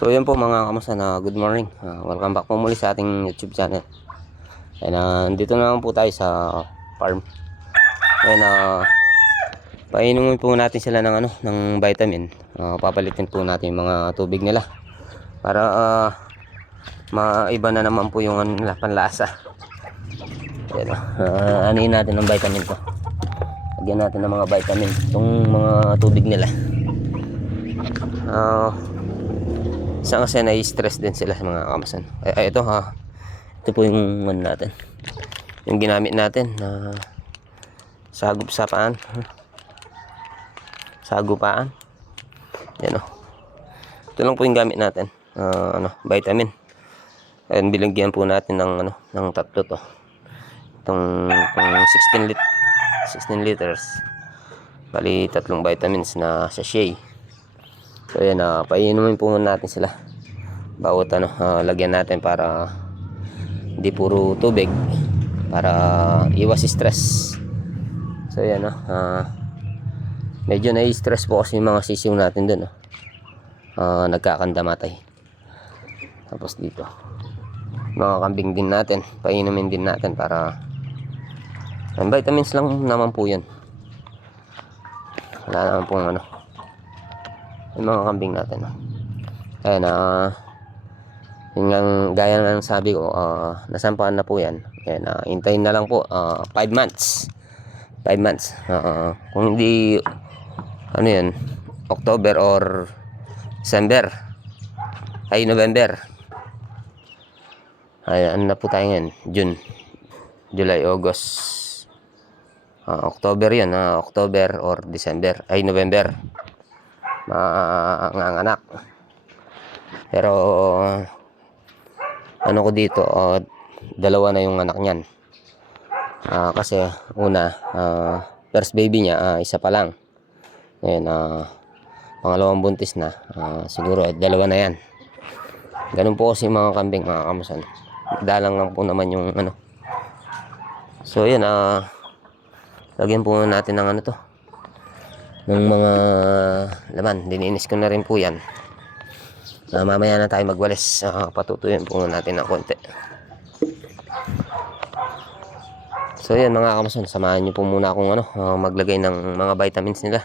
So yun po mga kamusta na good morning. Welcome back po muli sa ating YouTube channel. And dito na lang po tayo sa farm. And painumin po natin sila ng ng vitamin. Papalitin po natin yung mga tubig nila para maiba na naman po yung nila panlasa. Ayan, anuin natin ng vitamin to. Lagyan natin ng mga vitamin itong mga tubig nila. Isa kasi na-stress din sila mga kamasan. Ito ito po yung natin. Yung ginamit natin na sagupaan. Sagupaan. Yan o. Ito lang po yung gamit natin. Vitamin. And bilagyan po natin ng tatlo to. Itong 16 liters. Bali tatlong vitamins na sachet. So yan, painumin po natin sila. Bawat lagyan natin para hindi puro tubig, para iwas stress. So yan, medyo na-stress po kasi yung mga sisiw natin dun. Nagkakandamatay. Tapos dito mga kambing din natin, painumin din natin para vitamins lang naman po yan. Wala naman pong yung mga kambing natin. Ayan, yun nga, gaya ng sabi ko, nasampahan na po yan. Ayan, hintayin na lang po 5 months. 5 months. Kung hindi yan, October or December ay November. Ayan na po tayo ngayon, June, July, August, October yan, October or December ay November manganganak. Pero ko dito, dalawa na yung anak niyan. Kasi una, first baby niya, isa pa lang. Ngayon, pangalawang buntis na. Siguro dalawa na yan. Ganun po kasi mga kambing, mga kamusan. Dalang lang po naman yung So yan, lagyan po natin ng to, ng mga laman. Dininis ko na rin po yan. Mamaya na tayo magwalis. Patutuyin po natin ng konti. So yan mga kamason, samahan nyo po muna akong maglagay ng mga vitamins nila.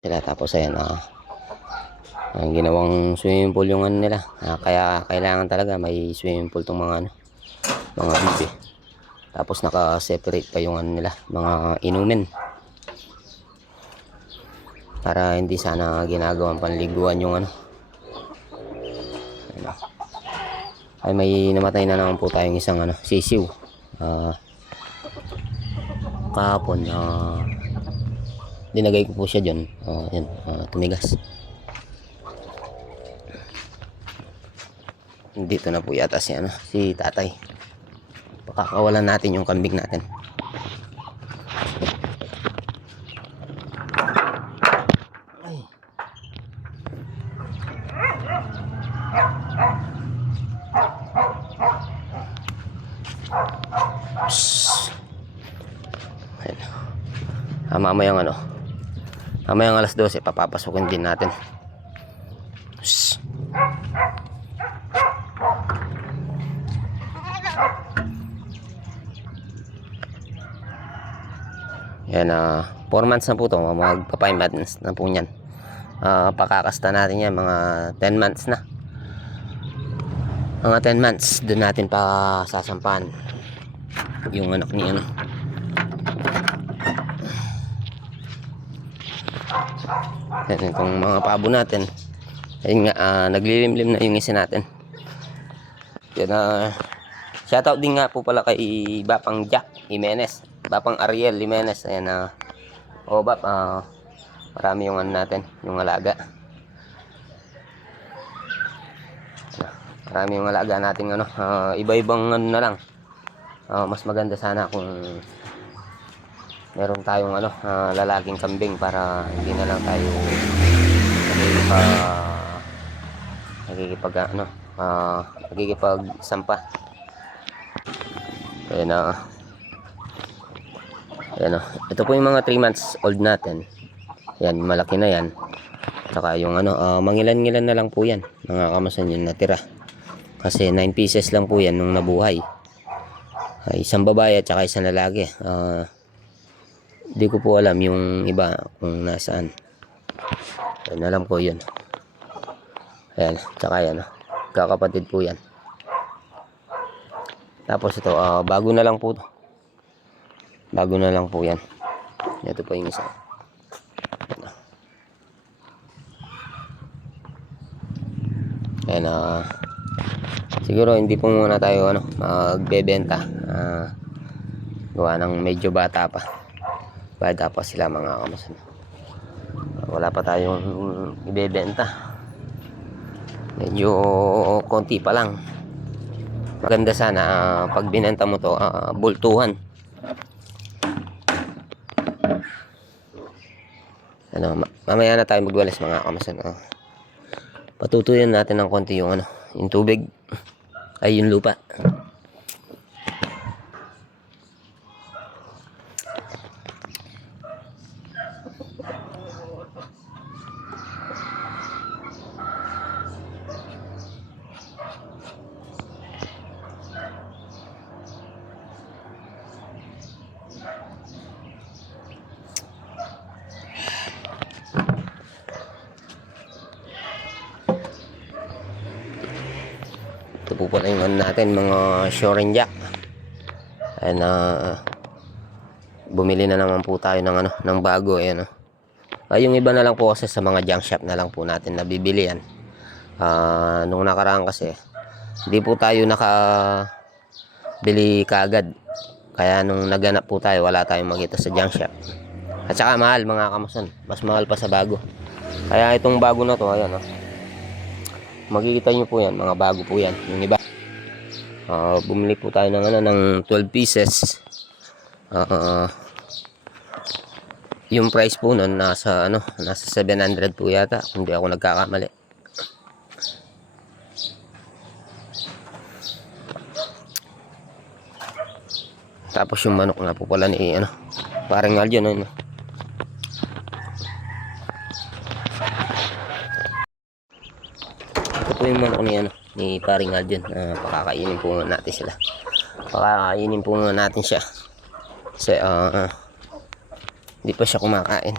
Sila, tapos ayan, ang ginawang swimming pool yung nila. Kaya kailangan talaga may swimming pool tong mga mga bibi. Tapos naka-separate pa yung nila, mga inumin. Para hindi sana ginagawang panliguan yung Ay, may namatay na naman po tayong isang sisiw. Kahapon, dinagay ko po siya dyan. Yan, tumigas. Dito na po yata si tatay. Pakakawalan natin yung kambing natin. Ay. Ayan. Mamayang alas 12 papapasukin din natin. Yan, 4 months na po to. Magpa 5 months na po yan. Pakakasta natin yan mga 10 months na. Mga 10 months doon natin pa sasampan. yung anak ni ano. Yan, itong mga pabo natin. Ayun nga, naglilimlim na yung isa natin. Yan, shoutout din nga po pala kay Bapang Jack Jimenez, Bapang Ariel Jimenez. Ayan, Bap, marami yung ano natin, yung alaga. Marami yung alaga natin ano, iba-ibang ano na lang. Mas maganda sana kung meron tayong ano, lalaking kambing para hindi na lang tayo nagkikipagsampa. Ayan, ayan, ito po yung mga 3 months old natin. Yan, malaki na yan. Saka yung ano, mangilan-ngilan na lang po yan, mga kamasan, yung natira. Kasi 9 pieces lang po yan nung nabuhay. Isang babae at saka isang lalaki. Hindi ko po alam yung iba kung nasaan. Ayan, alam ko yun. Ayan, tsaka yan, kakapatid po yan. Tapos ito, bago na lang po to. Bago na lang po yan. Ito po yung isa. Ayan, siguro hindi po muna tayo ano, magbebenta. Gawa ng medyo bata pa. Bata pa sila mga kamasan. Wala pa tayong ibebenta. Medyo konti pa lang. Maganda sana pag binenta mo to, bultuhan. Ano, mamaya na tayo magwalis mga kamasan. Patutuyan natin ng konti yung ano, yung tubig ay yung lupa. Ito po pala yung ano natin, mga Shorin Jack. Ayan, bumili na naman po tayo ng ano, ng bago. Ayan, yung iba na lang po kasi sa mga junk shop na lang po natin nabibili yan. Nung nakaraan kasi hindi po tayo nakabili kaagad. Kaya nung naganap po tayo, wala tayong makita sa junk shop. At saka mahal mga kamason, mas mahal pa sa bago. Kaya itong bago na to, ayan, makikita nyo po yan, mga bago po yan. Yung iba, bumili po tayo ng, ano, ng 12 pieces. Yung price po nun, nasa 700 po yata, kung di ako nagkakamali. Tapos yung manok na po pala ni, ano, parang Aljon, ano. Ito po yung manok ni, ano, ni paring Aljon. Pakakainin po natin sila. Pakakainin po natin siya. Kasi hindi pa siya kumakain.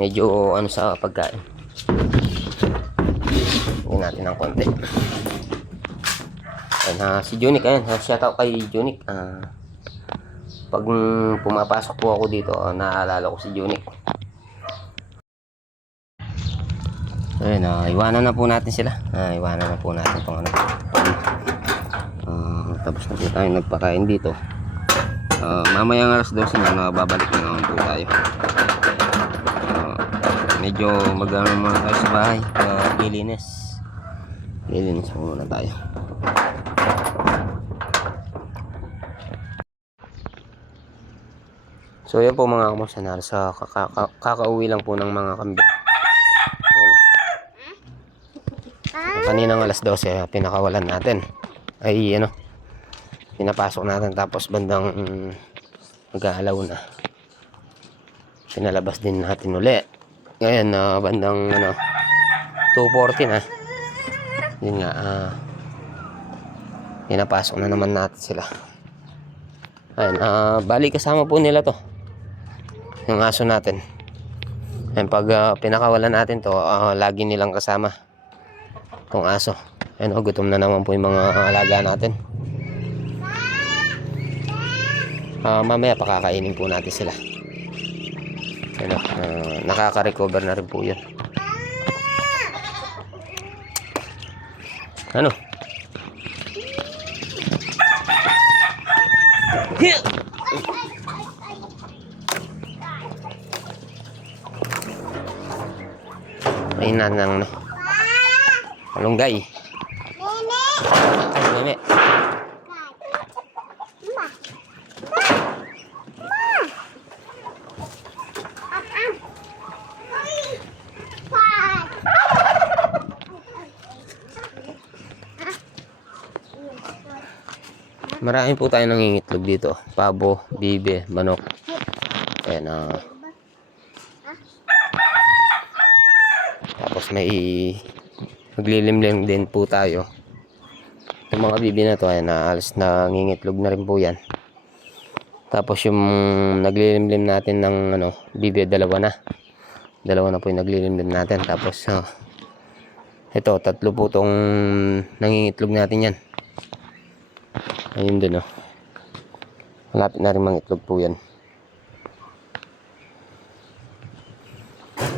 Medyo ano sa pagkain. Hingin natin ng konti. Ayan, si Junic, ayan, shoutout kay Junic. Pag pumapasok po ako dito, naalala ko si Junic. Ayan, iwanan na po natin sila. Iwanan na po natin itong ano. Tapos na po tayo nagpakain dito. Mamaya ng alas 12 na babalik na naman po tayo. Medyo mag-ano muna tayo sa bahay. Lilinis muna tayo. So yan po mga kamusanar, sa kakauwi lang po ng mga kambing. Kaninang alas 12 pinakawalan natin. Ay ano, pinapasok natin, tapos bandang mag-aalaw na pinalabas din natin uli. Ngayon bandang ano 2:40 na. Yun nga, pinapasok na naman natin sila. Ayun, bali kasama po nila to, yung aso natin. Ayun, pag pinakawalan natin to, lagi nilang kasama tong aso. Ayun, gutom na naman po yung mga alaga natin. Mamaya pakakainin po natin sila. Ano, nakaka-recover na rin po yun. Ano? Ayun na ng malunggay. Ay, meme. Marami po tayo nangingitlog dito. Pabo, bibe, manok. Ayan, tapos may maglilimlim din po tayo. Yung mga bibe na to, ayan, alas nangingitlog na rin po yan. Tapos yung naglilimlim natin ng bibe, dalawa na po yung naglilimlim natin. Tapos ito, 3 po tong nangingitlog natin yan. Ayun din, malapit na rin mangitlog po yan.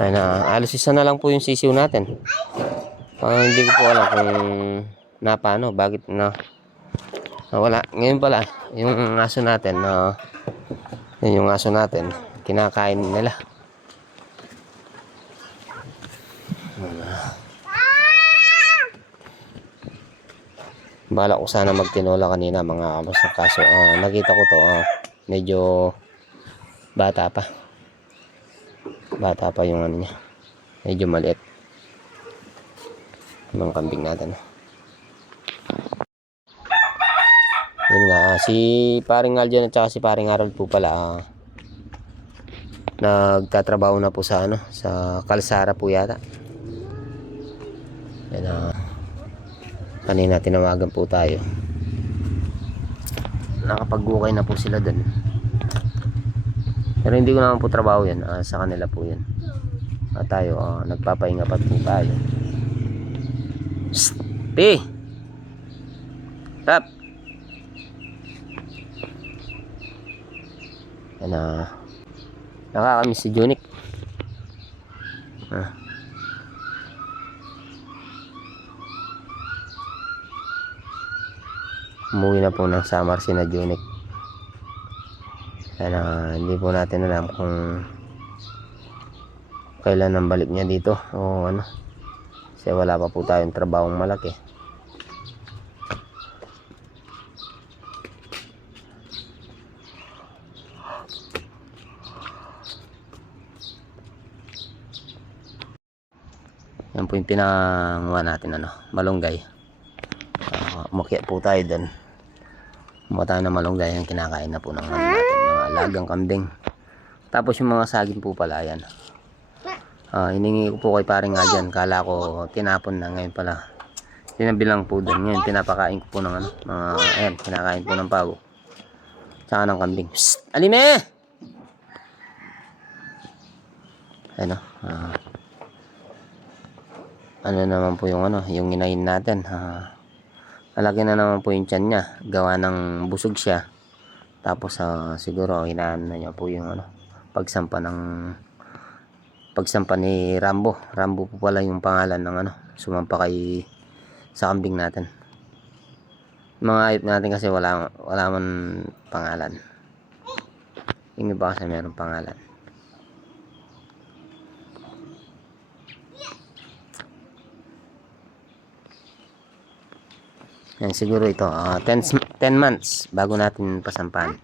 Ayun, alos isa na lang po yung sisiw natin. Hindi ko po alam kung napano, bakit na wala. Ngayon pala, yung aso natin, yung aso natin, kinakain nila. Bala ko sana magtinola kanina mga kamusta, kaso nakita ko to, medyo bata pa yung niya, medyo maliit yung kambing natin. Yun nga, si paring Aljan at saka si paring Harold po pala, nagtatrabaho na po sa sa kalsara po yata. Yan, kanina tinawagan po tayo, nakapag-ukay na po sila dun, pero hindi ko naman po trabaho yan, sa kanila po yan. At tayo, nagpapahinga pa po tayo. Pi! Tap! Yan, nakakamiss si Junik. Umuwi na po ng Samar si na Junik. Hindi po natin alam kung kailan ang balik niya dito o kasi wala pa po tayong trabahong malaki. Yan po yung pinanguha natin, malunggay. Umakyat po tayo doon. Kumuha tayo ng malunggay, yung kinakain na po ng natin, mga alagang kambing. Tapos yung mga saging po pala, yan. Hiningi ko po kay paring Aljan, kala ko tinapon na, ngayon pala tinabilang po doon. Ngayon pinapakain ko po ng mga, ayan, kinakain po ng pabo tsaka ng kambing. Psst! Alime! Ayan, naman po yung yung inahin natin. Malaki na naman po yung tiyan niya, gawa ng busog siya. Tapos siguro hinaan na niya po yung pagsampa ni Rambo po pala yung pangalan ng sumampa kay sa kambing natin. Mga ayop natin kasi wala man pangalan. Yung iba kasi meron pangalan. Yan, siguro ito 10 months bago natin pasampahan.